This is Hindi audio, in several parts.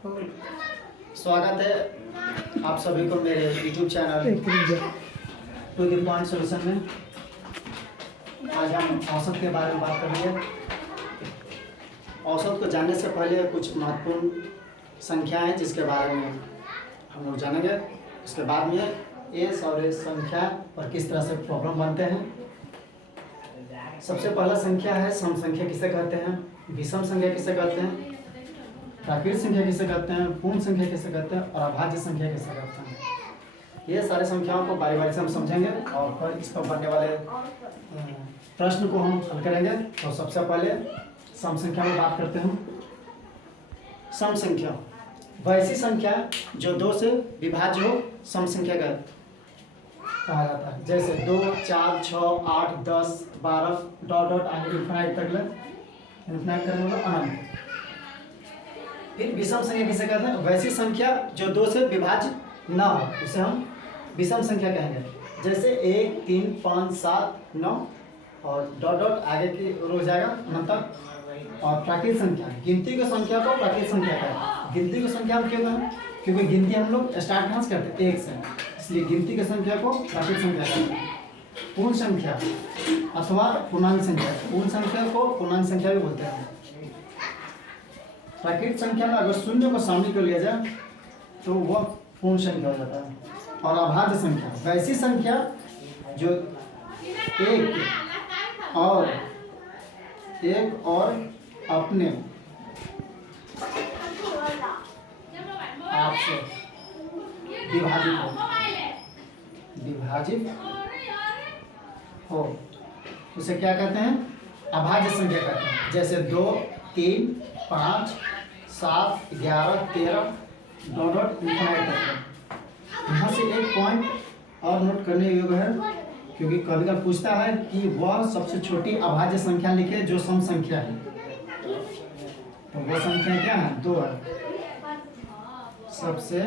स्वागत है आप सभी को मेरे YouTube channel to the point solution में। आज हम औसत के बारे में बात करेंगे। औसत को जानने से पहले कुछ महत्वपूर्ण संख्या हैं जिसके बारे में हम लोग जानेंगे। उसके बाद में एस और एस संख्या पर किस तरह से प्रॉब्लम बनते हैं। सबसे पहला संख्या है सम संख्या किसे कहते हैं, विषम संख्या किसे कहते हैं, प्राकृत संख्या किसे कहते हैं, पूर्ण संख्या किसे कहते हैं और अभाज्य संख्या किसे कहते हैं। ये सारे संख्याओं को बारी बारी से हम समझेंगे और फिर इस पर बनने वाले प्रश्न को हम हल करेंगे। तो सबसे पहले सम संख्या में बात करते हैं। सम संख्या वैसी संख्या जो 2 से विभाज्य हो सम संख्या कहा जाता है। जैसे 2, 4, 6, 8, 10, 12 डॉट डॉट आगे इन्फिनाइट तक इन्फिनाइट करने वाला अनंत। फिर विषम संख्या किसे कहते हैं, वैसी संख्या जो 2 से विभाज्य न हो उसे हम विषम संख्या कहेंगे। जैसे 1, 3, 5, 7, 9 और डॉट डॉट आगे की ओर हो जाएगा अनंत तक। और प्राकृत संख्या गिनती की संख्या को प्राकृत संख्या कहते हैं। गिनती की संख्या हम क्यों कहें, क्योंकि गिनती हम लोग स्टार्ट कहाँ से करते हैं 1 से, इसलिए गिनती की संख्या को प्राकृत संख्या कहते हैं। पूर्ण संख्या अथवा पूर्णांक संख्या, पूर्ण संख्या को पूर्णांक संख्या भी बोलते हैं। प्राकृत संख्या में अगर शून्य को शामिल कर लिया जाए तो वह पूर्ण संख्या हो जाता है। और अभाज्य संख्या वैसी संख्या जो एक और अपने आप से विभाजित हो उसे क्या कहते हैं, अभाज्य संख्या कहते हैं। जैसे 2, 3, 5, 7, 11, 13 डॉट डॉट इन्फिनाइट करते हैं। यहाँ से एक पॉइंट और नोट करने योग्य है, क्योंकि कभी कभी पूछता है कि वह सबसे छोटी अभाज्य संख्या लिखे जो सम संख्या है। तो वह संख्या क्या है, 2 है। सबसे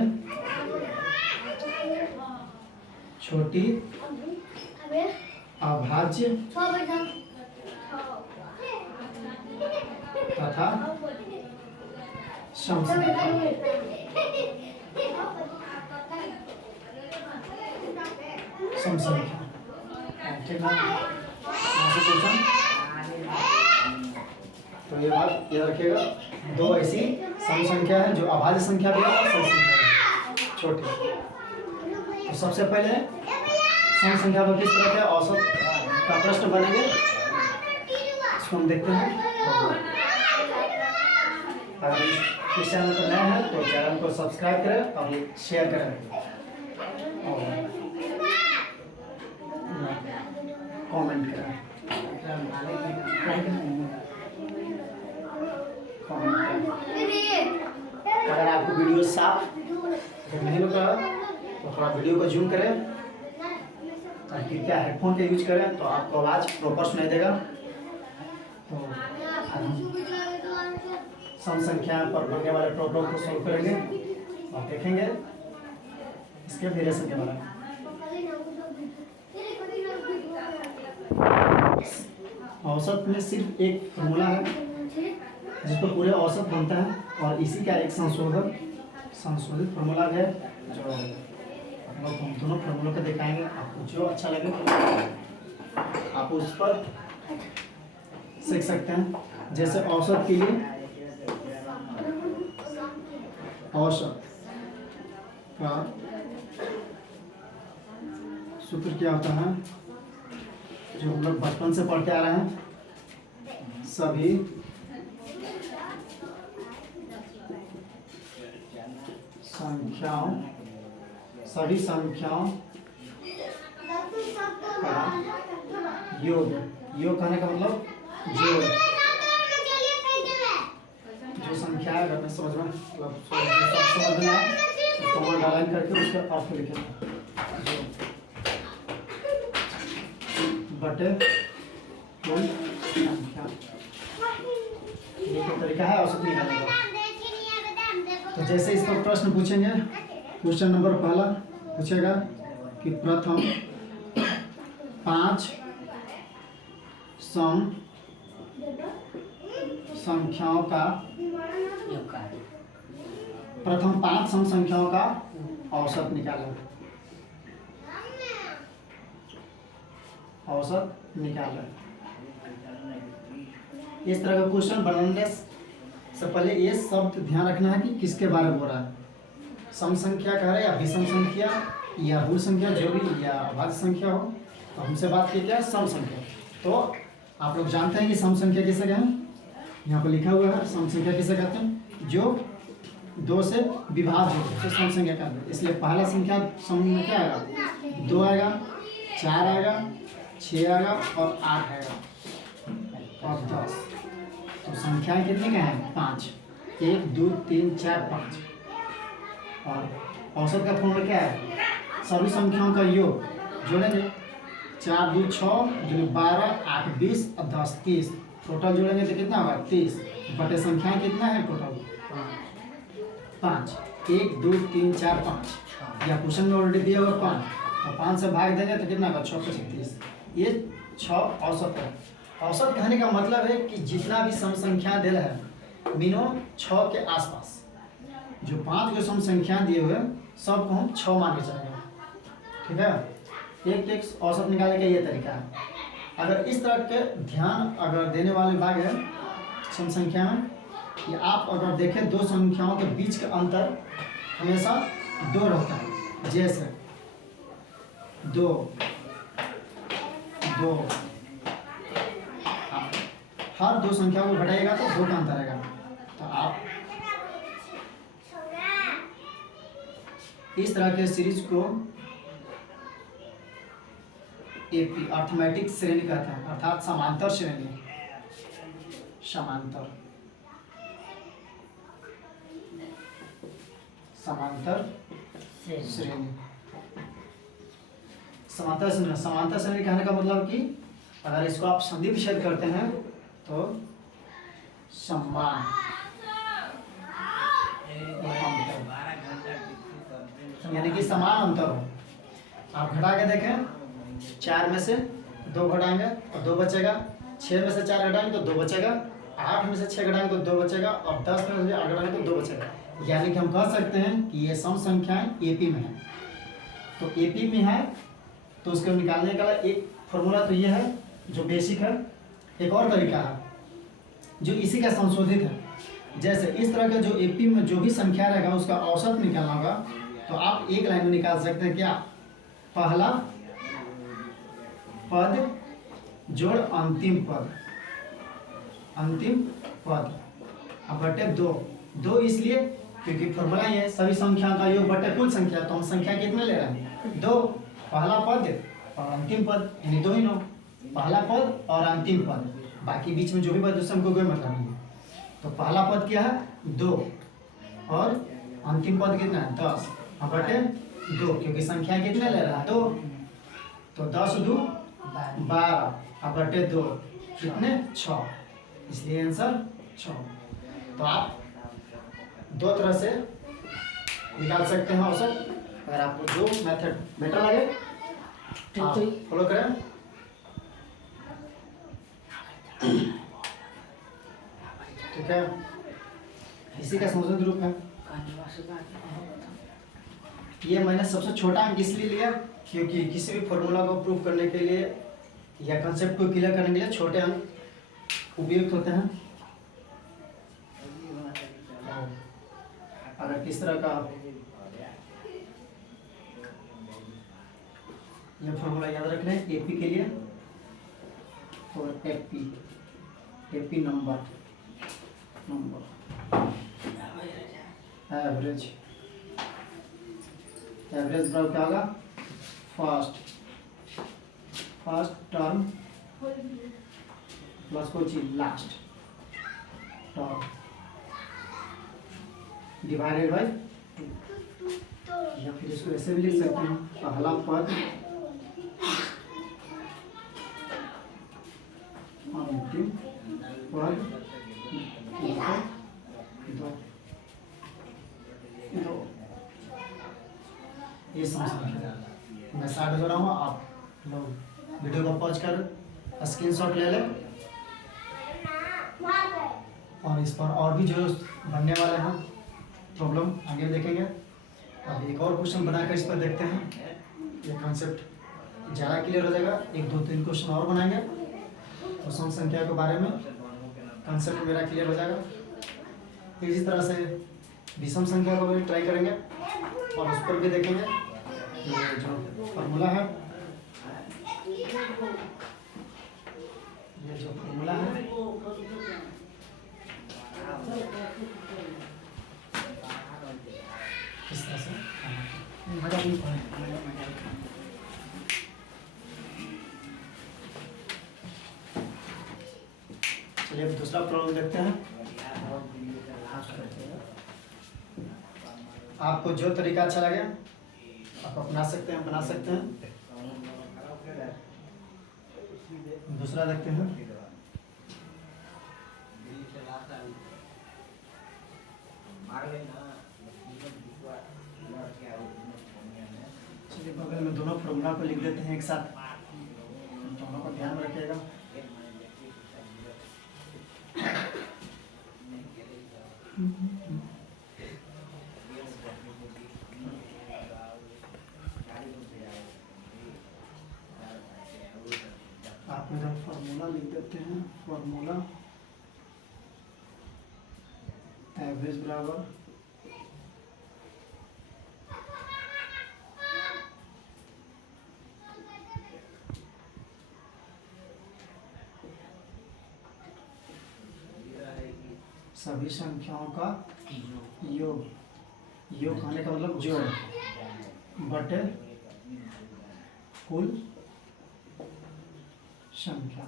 छोटी अभाज्य तथा सम संख्या। सम संख्या ठीक है। तो ये बात याद रखिएगा, 2 ऐसी सम संख्या है जो अभाज्य संख्या भी है और सम संख्या भी छोटी। तो सबसे पहले सम संख्या पर किस तरह के औसत का प्रश्न बनेंगे इसको हम देखते हैं। अगर इस चैनल पर नया है तो चैनल को सब्सक्राइब करें और शेयर करें और कमेंट करें। अगर आपको वीडियो साफ नहीं लग रहा तो थोड़ा वीडियो को जूम करें, ताकि क्या हेडफोन का यूज करें तो आपको आवाज़ प्रॉपर सुनाई देगा। तो सम संख्या पर बनने वाले प्रॉब्लम को सॉल्व करेंगे और देखेंगे इसके वेरिएशन के बारे में। औसत में सिर्फ एक फॉर्मूला है जिस पर पूरे औसत बनता है और इसी का एक संशोधित फॉर्मूला है जो हम लोग दोनों फॉर्मूलों को दिखाएंगे। आपको जो अच्छा लगे आप उस पर सीख सकते हैं। जैसे औसत के लिए औसत का सूत्र क्या होता है, जो हम लोग बचपन से पढ़ते आ रहे हैं। सभी संख्याओं का योग कहने का मतलब जोड़। जो संख्या है अगर समझ में समझना उसको डालाइन करके उसका अर्थ लिखें बटे कुल संख्या। ये तो तरीका है औसत निकालने का। तो जैसे इस पर प्रश्न पूछेंगे, क्वेश्चन नंबर पहला पूछेगा कि प्रथम 5 सम संख्याओं का प्रथम 5 सम संख्याओं का औसत निकालें। औसत निकालें। इस तरह का क्वेश्चन बनाने से पहले ये शब्द ध्यान रखना है कि किसके बारे में हो रहा है। सम संख्या कह रहे हैं या विषम संख्या या मूल संख्या, जो भी, या अभाज्य संख्या हो। तो हमसे बात की क्या, सम संख्या। तो आप लोग जानते हैं कि सम संख्या किसे कहते हैं, यहाँ पर लिखा हुआ है। सम संख्या किसे कहते हैं, जो 2 से विभाज्य हो तो सम संख्या कहते हैं। इसलिए पहला संख्या सम में क्या आएगा, 2 आएगा, 4 आएगा, 6 आएगा और 8 आएगा और 10। तो संख्याएं कितने का है, 5। 1 2 3 4 5। और औसत का फॉर्मूला क्या है, सभी संख्याओं का योग जोड़ेंगे। 4 2 6 2 12 8 20 और 10 30। टोटल जोड़ेंगे तो कितना होगा, 30 बटे संख्याएं कितना है टोटल, 5। 1 2 3 4 5। या क्वेश्चन में ऑलरेडी दिया हुआ 5, और 5 से भाग देंगे तो कितना होगा, 6 5 30। ये 6 औसत है। औसत कहने का मतलब है कि जितना भी सम संख्या दे रहे हैं मिनिमम 6 के आसपास। जो 5 को सम संख्या दिए हुए सबको हम 6 मान के चलेंगे, ठीक है। एक औसत निकालने का ये तरीका है। अगर इस तरह के ध्यान अगर देने वाले भाग है सम संख्या में, कि आप अगर देखें 2 संख्याओं के बीच का अंतर हमेशा 2 रहता है। जैसे 2 2, हर 2 संख्या को घटाइएगा तो 2 का अंतर आएगा। तो आप इस तरह के सीरीज को एपी अर्थमेटिक श्रेणी कहते हैं, अर्थात समांतर श्रेणी। समांतर श्रेणी। समांतर श्रेणी कहने का मतलब कि अगर इसको आप संधि विच्छेद करते हैं तो समान, यानी कि समान अंतर हो। आप घटा के देखें, 4 में से 2 घटाएंगे और 2 बचेगा। 6 में से 4 घटाएंगे तो 2 बचेगा। 8 में से 6 घटाएंगे तो 2 बचेगा। और 10 में से 8 घटाएंगे तो 2 बचेगा। यानी कि हम कह सकते हैं कि ये सम संख्याएं एपी में है। तो एपी में है तो उसको निकालने का एक फॉर्मूला तो ये है जो बेसिक है। एक और तरीका है जो इसी का संशोधित है। जैसे इस तरह का जो एपी में जो भी संख्या रहेगा उसका औसत निकालना होगा, तो आप एक लाइन में निकाल सकते हैं। क्या, पहला पद जोड़ अंतिम पद, अब बटे 2 इसलिए क्योंकि फॉर्मूला ये है सभी संख्याओं का योग बटे कुल संख्या। तो हम संख्या कितने ले रहे हैं, 2। पहला पद और अंतिम पद यानी 2 ही 9। पहला पद और अंतिम पद, बाकी बीच में जो भी पद उससे हमको कोई मतलब नहीं है। तो पहला पद क्या है, 2 और अंतिम पद कितना है, 10 बटे 2, क्योंकि संख्या कितने ले रहा है, 2। तो 10 2 12 बटे 2 कितने, 6। इसलिए आंसर 6। तो आप 2 तरह से निकाल सकते हैं औसत। अगर आपको जो मेथड बेटर लगे आप फॉलो करें। ठीक है, इसी का संशोधित रूप है। ये मैंने सबसे छोटा अंक इसलिए लिया क्योंकि किसी भी फॉर्मूला को प्रूव करने के लिए या कंसेप्ट को क्लियर करने के लिए छोटे अंक उपयुक्त होते हैं। अगर किस तरह का ये फॉर्मूला याद रख लें एपी के लिए, और एपी नंबर एवरेज बराबर क्या होगा, फर्स्ट टर्म प्लस कोई चीज लास्ट टर्म डिवाइडेड बाय 2। या फिर इसको ऐसे भी लिख सकते हैं, पहला पद अंतिम पद 2। ये समझ मैं स्टार्ट कर रहा हूँ। आप लोग वीडियो को पॉज कर स्क्रीनशॉट ले लें, और इस पर और भी जो बनने वाले हैं प्रॉब्लम आगे देखेंगे। अब एक और क्वेश्चन बनाकर इस पर देखते हैं, ये कॉन्सेप्ट ज़्यादा क्लियर हो जाएगा। 1 2 3 क्वेश्चन और बनाएंगे तो सम संख्या के बारे में कॉन्सेप्ट मेरा क्लियर हो जाएगा। इसी तरह से विषम संख्या को भी ट्राई करेंगे और उस पर भी देखेंगे। ये जो फॉर्मूला है, ये जो फॉर्मूला है किस तरह से चलिए अब दूसरा प्रॉब्लम देखते हैं। आपको जो तरीका अच्छा लगे आप अपना सकते हैं, बना सकते हैं। दूसरा देखते हैं। चलिए बगल में दोनों फॉर्मूला को लिख देते हैं एक साथ, दोनों को ध्यान में रखिएगा। आप इधर फॉर्मूला लिख देते हैं। फॉर्मूला एवरेज बराबर सभी संख्याओं का योग, योग कहने का मतलब जोड़ बटे कुल संख्या।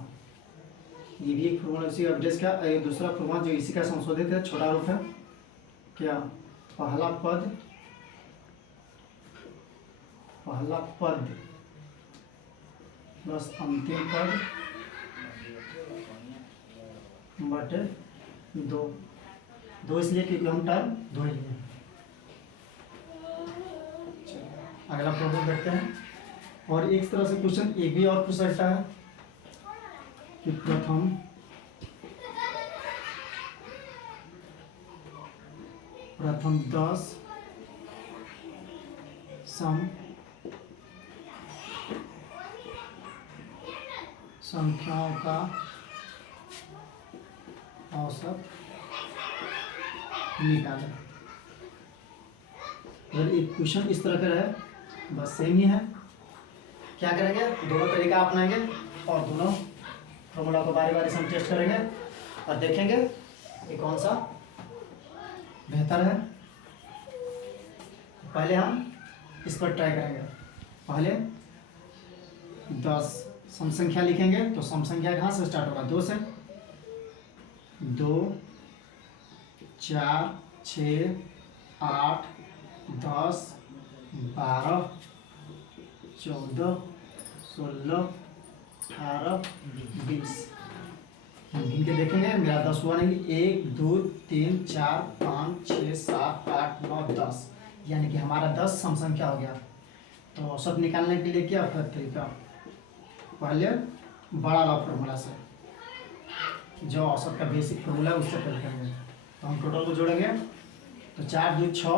ये भी एक फॉर्मूला इसी एवरेज का। एक दूसरा फॉर्मूला जो इसी का संशोधित है, छोटा रूप है क्या, पहला पद प्लस अंतिम पद बटे 2 इसलिए क्योंकि हम टर्म 2 ही लिए। अगला प्रॉब्लम देखते हैं। और एक तरह से क्वेश्चन एक भी और पूछ सकता है कि प्रथम 10 सम संख्याओं का औसत निकालें। अगर एक क्वेश्चन इस तरह का है, बस सेम ही है। क्या करेंगे, दोनों तरीका अपनाएंगे और दोनों फॉर्मूला को बारी बारी से हम टेस्ट करेंगे और देखेंगे कि कौन सा बेहतर है। पहले हम इस पर ट्राई करेंगे। पहले 10 सम संख्या लिखेंगे तो सम संख्या कहाँ से स्टार्ट होगा, 2 से। 2 4 6 8 10 12 14 16 18 20। हम गिन के देखेंगे, मेरा 10 हुआ नहीं। 1 2 3 4 5 6 7 8 9 10, यानी कि हमारा 10 सम संख्या हो गया। तो औसत निकालने के लिए क्या तरीका, पहले बड़ा वाला फॉर्मूला से, जो औसत का बेसिक फॉर्मूला है उससे पहले करेंगे। तो हम टोटल को जोड़ेंगे तो 4 2 6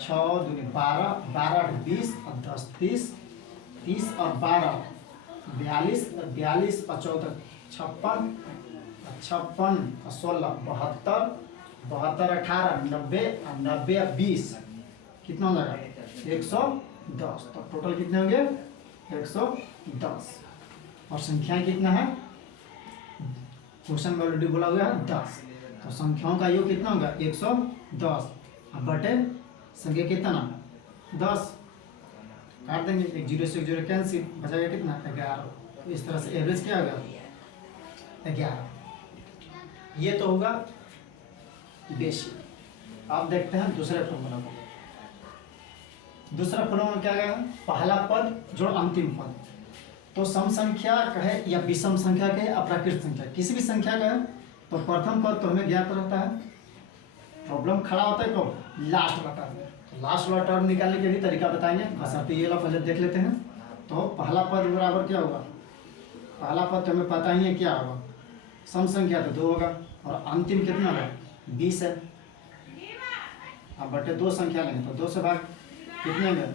6 2 12 12 20 और 10 30 30 और 12 42 42 और 14 56 56 और 16 72 72 18 90 और 90 और 20 कितना हो जाएगा 110। तो टोटल कितने होंगे 110। और संख्याएं कितना है, क्वेश्चन में ऑलरेडी बोला हुआ है 10। तो संख्याओं का योग कितना होगा 110 बटे संख्या कितना 10, काट देंगे, 1 0 से 1 0 कैंसिल, बचाएगा कितना 11। तो इस तरह से एवरेज क्या होगा 11। ये तो होगा बेसिक। अब देखते हैं दूसरे फॉर्मूला को। दूसरा फॉर्मूला क्या है, पहला पद जोड़ अंतिम पद। तो सम संख्या कहे या विषम संख्या कहे, अप्राकृत संख्या, किसी भी संख्या का है तो प्रथम पद तो हमें ज्ञात रहता है। प्रॉब्लम खड़ा होता है कब, लास्ट वाला टर्म में। तो लास्ट वाला टर्म निकालने के भी तरीका बताएंगे, बस ये वाला पहले देख लेते हैं। तो पहला पद बराबर क्या होगा, पहला पद तो हमें पता ही है क्या होगा, सम संख्या तो 2 होगा और अंतिम कितना है 20 है। अब बटे 2 संख्या लेंगे तो 2 से भाग कितने में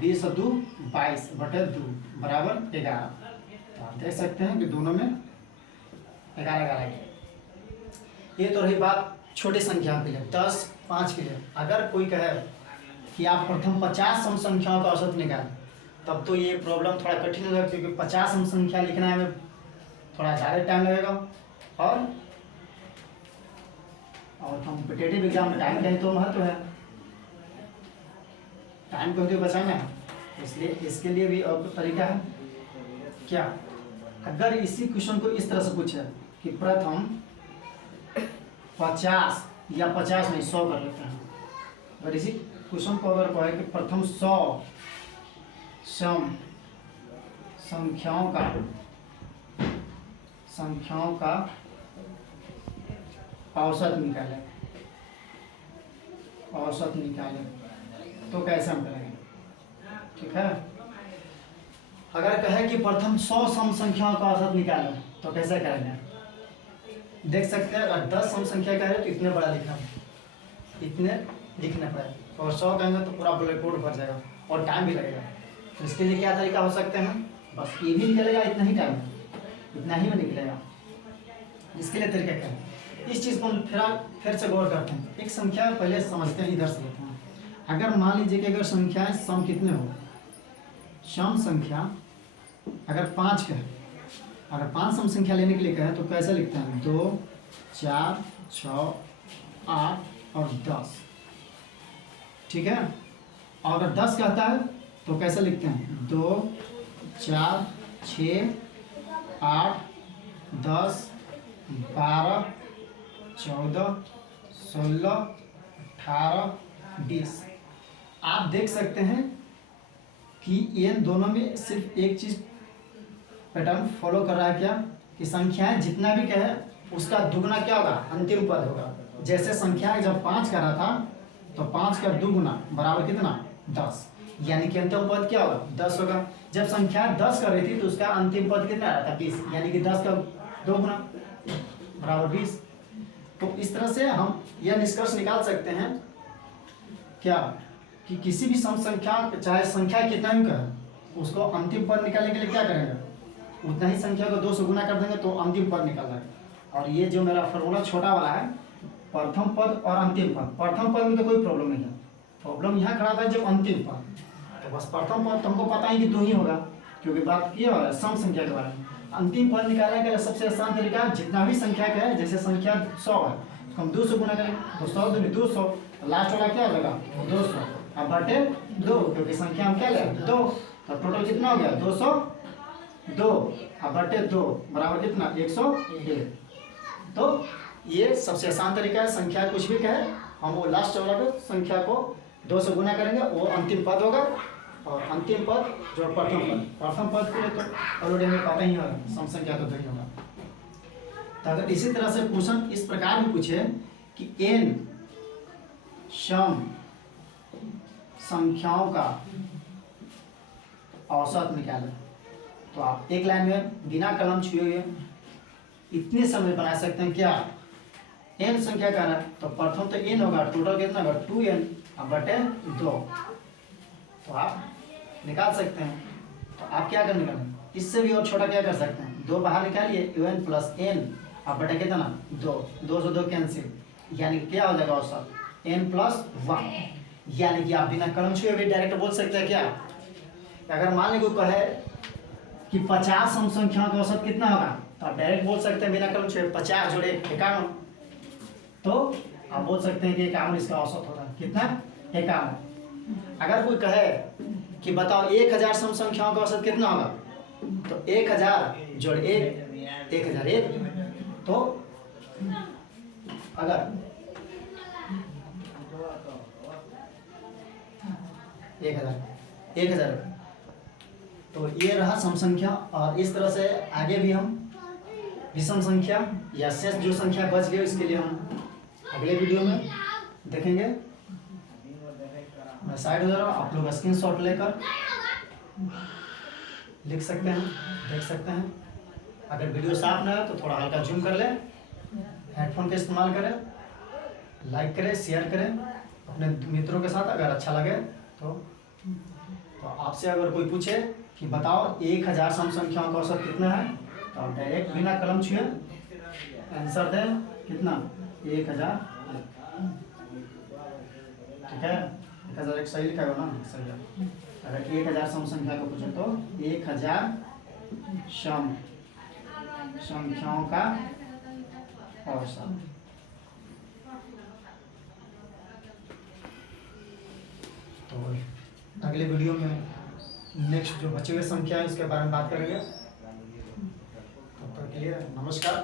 20 और 2 22 बटे 2 बराबर 11। तो आप देख सकते हैं कि दोनों में 11 ये तो रही बात छोटी संख्या के लिए 10 5 के लिए। अगर कोई कहे कि आप प्रथम 50 सम संख्याओं का औसत निकालें तब तो ये प्रॉब्लम थोड़ा कठिन होगा, क्योंकि 50 सम संख्या लिखना है थोड़ा ज़्यादा टाइम लगेगा और कॉम्पिटेटिव एग्जाम में टाइम का ही तो महत्व है, टाइम को तो बचाना है। इसलिए इसके लिए भी और तरीका है क्या, अगर इसी क्वेश्चन को इस तरह से पूछे कि प्रथम 50 या 50 नहीं 100 कर लेते हैं। अगर इसी क्वेश्चन को अगर कहे कि प्रथम 100 सम संख्याओं का औसत निकालें तो कैसे हम करेंगे, ठीक है। अगर कहे कि प्रथम 100 सम संख्याओं का औसत निकालें तो कैसे करेंगे, देख सकते हैं अगर 10 सम संख्या का है तो इतने बड़ा लिखना पड़ेगा और 100 कहेंगे तो पूरा ब्लैक बोर्ड भर जाएगा और टाइम भी लगेगा। तो इसके लिए क्या तरीका हो सकते हैं, बस ये भी निकलेगा इतना ही टाइम, इतना ही में निकलेगा। इसके लिए तरीका क्या है, इस चीज़ को फिर से गौर करते हैं। एक संख्या पहले समझते हैं, इधर से लेते हैं। अगर मान लीजिए कि अगर संख्याएं सम कितने हो, सम संख्या अगर 5 का है, अगर 5 सम संख्या लेने के लिए कहें तो कैसे लिखते हैं 2 4 6 8 और 10, ठीक है। और अगर 10 कहता है तो कैसे लिखते हैं 2 4 6 8 10 12 14 16 18 20। आप देख सकते हैं कि इन दोनों में सिर्फ एक चीज़ पैटर्न फॉलो कर रहा है क्या, कि संख्याएं जितना भी कहे उसका दुगना क्या होगा, अंतिम पद होगा। जैसे संख्या जब 5 कर रहा था तो 5 का दुगुना बराबर कितना 10, यानी कि अंतिम पद क्या होगा 10 होगा। जब संख्या 10 कर रही थी तो उसका अंतिम पद कितना आ रहा था 20, यानी कि 10 का दोगुना बराबर 20। तो इस तरह से हम यह निष्कर्ष निकाल सकते हैं क्या, कि किसी भी सम संख्या चाहे संख्या कितना भी कहे उसको अंतिम पद निकालने के लिए क्या करेंगे, उतना ही संख्या को 2 से गुना कर देंगे तो अंतिम पद निकल जाएगा। और ये जो मेरा फॉर्मूला छोटा वाला है प्रथम पद और अंतिम पद, प्रथम पद में तो कोई प्रॉब्लम नहीं है, प्रॉब्लम यहाँ खड़ा था जब अंतिम पद, तो बस प्रथम पद तो हमको पता ही कि 2 ही होगा क्योंकि बात किया है सम संख्या के बारे में। अंतिम पद निकालने के लिए सबसे आसान तरीका है जितना भी संख्या का है, जैसे संख्या 100 है तो हम 2 से गुना करेंगे तो 100 दूनी 200, लास्ट वाला क्या हो जाएगा 200 अब बटे 2, क्योंकि संख्या हम क्या ले 2, तो टोटल कितना हो गया 202 अब बटे 2 बराबर कितना 101। तो ये सबसे आसान तरीका है, संख्या कुछ भी कहे हम वो लास्ट वाला को संख्या को 2 से गुना करेंगे वो अंतिम पद होगा, और अंतिम पद जो प्रथम पद के लिए तो ऑलरेडी हमें पता ही होगा सम संख्या तो नहीं होगा। तो अगर इसी तरह से क्वेश्चन इस प्रकार भी पूछे कि n सम संख्याओं का औसत निकालें, तो आप एक लाइन में बिना कलम छुए हुए इतने समय बना सकते हैं क्या, n संख्या का है तो प्रथम तो n होगा, टोटल कितना होगा 2n अब बटे 2, तो आप निकाल सकते हैं। तो आप क्या करने का, इससे भी और छोटा क्या कर सकते हैं, 2 बाहर निकालिए un प्लस n अब बटे कितना 2, 2 से 2 कैंसिल, यानी क्या हो जाएगा औसत n प्लस 1, यानी कि आप बिना कलम छुए भी डायरेक्ट बोल सकते हैं क्या, अगर मान लीजिए कोई कहे कि 50 सम संख्याओं का औसत कितना होगा तो आप डायरेक्ट बोल सकते हैं बिना कलम छुए 50 जोड़े 51, तो आप बोल सकते हैं कि 51 इसका औसत होगा कितना 51। अगर कोई कहे कि बताओ 1000 सम संख्याओं का औसत कितना होगा, तो 1000 जोड़ 1 1001, तो अगर 1000 तो ये रहा सम संख्या। और इस तरह से आगे भी हम विषम संख्या या शेष जो संख्या बच गई उसके लिए हम अगले वीडियो में देखेंगे। मैं साइड हो जा रहा हूँ, आप लोग स्क्रीनशॉट लेकर लिख सकते हैं, देख सकते हैं। अगर वीडियो साफ ना है तो थोड़ा हल्का जूम कर लें, हेडफोन का इस्तेमाल करें, लाइक करें, शेयर करें अपने मित्रों के साथ अगर अच्छा लगे तो। आपसे अगर कोई पूछे कि बताओ 1000 सम संख्याओं का औसत कितना है, तो आप डायरेक्ट बिना कलम छुए आंसर दें कितना, 1000। ठीक है, 1001 सही लिखा होगा ना, सही है। अगर 1000 सम संख्या को पूछे तो 1000 सम संख्याओं का औसत। तो अगले वीडियो में नेक्स्ट जो बचे हुए संख्या है उसके बारे में बात करेंगे। तब तक के लिए नमस्कार।